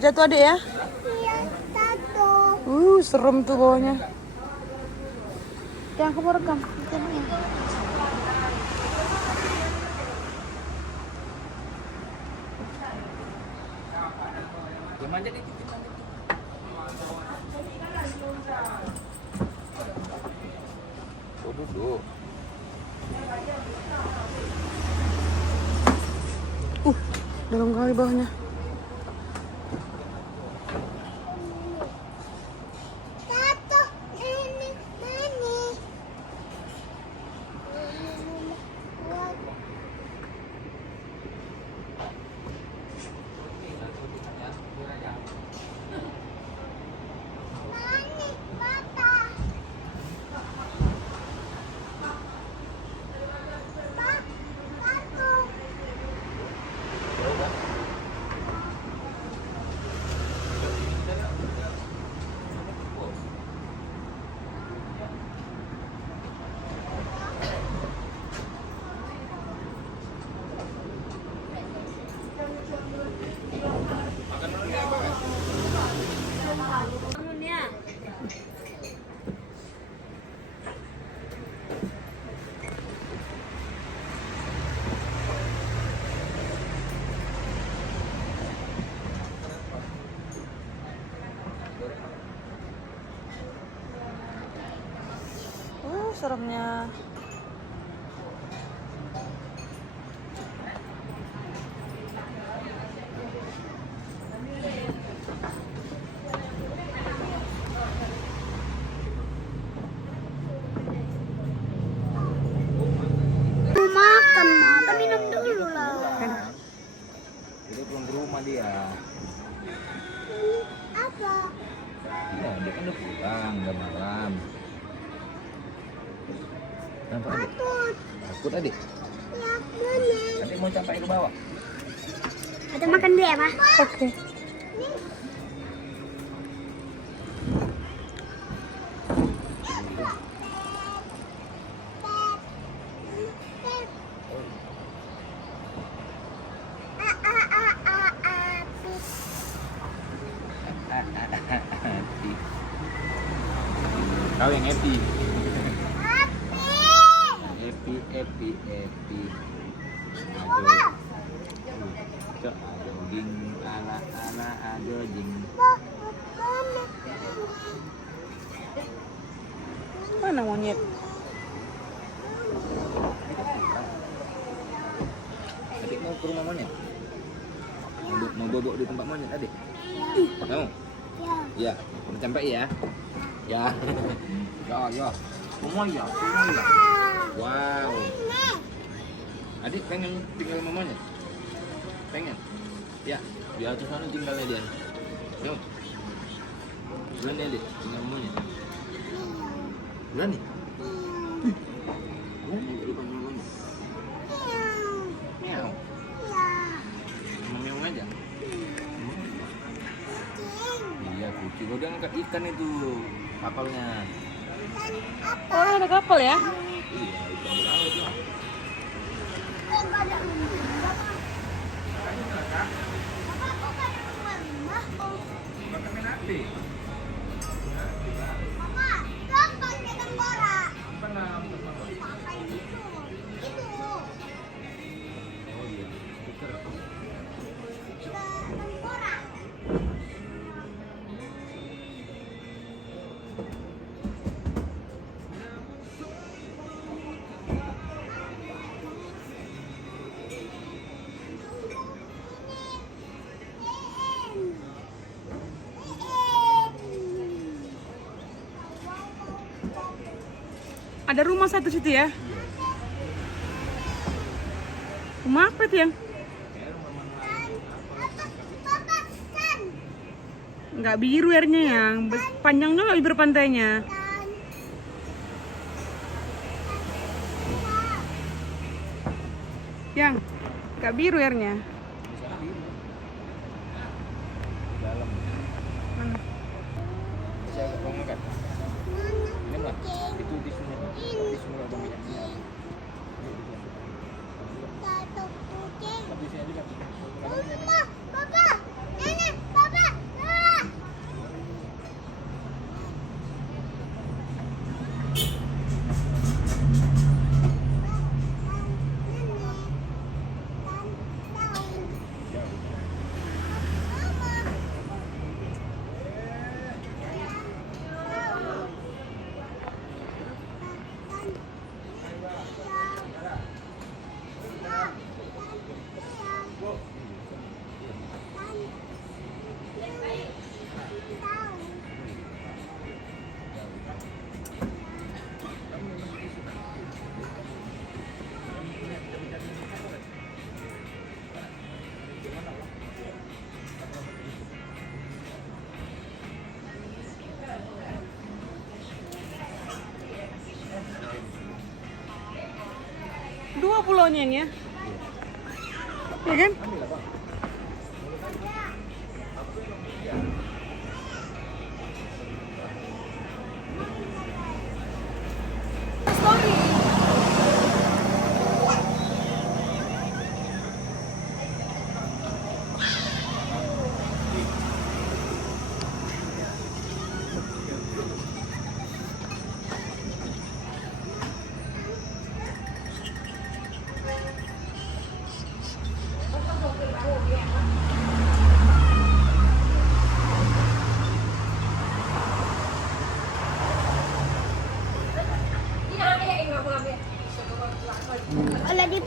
jatuh adek ya? Iya, satu. Serem tuh bawahnya. Yang aku mau rekam. Manjat dikit. Duduk. Dalam kali bawahnya. Satu. Ini. Nani, Papa. Satu. Seremnya. Mau makan, Ma. Kita minum dulu lah. Jadi pulang ke rumah dia. Ini apa? Iya, dia kan udah pulang, udah malam. Kenapa adik? Takut. Takut adik? Ya, bener. Adik mau sampai ke bawah? Kita makan dulu ya, Ma. Oke. Kau yang happy. Happy. Aduh. Cok, jogging ala jogging. Mana monyet? Adik mau ke rumah monyet? Mau bobok di tempat monyet adik? Mau? Ya. Ya, mau sampai ya? Ya. Ya. Semua ya. Wow. Adik pengen tinggal sama monyet? Pengen? Ya, di atas sana tinggalnya dia. Yuk. Berani adik tinggal sama monyet? Berani? Berani adik tinggal sama monyet? Meow. Sama meow aja? Iya, kucing. Udah angkat ikan itu kapalnya. Oh, ada kapal ya? Iya, ikan di laut lah. Ada rumah satu situ ya? Rumah apa itu yang? Nggak biru airnya yang panjang juga bibir pantainya. Yang nggak biru airnya. Dalam. Mana? Saya mau makan. Ini lah. Itu di sini. Di sini ada minyak. Habis ini aja kan. Papa, Nenek, Papa. pulaunya ya. Ya kan? Story. Ala di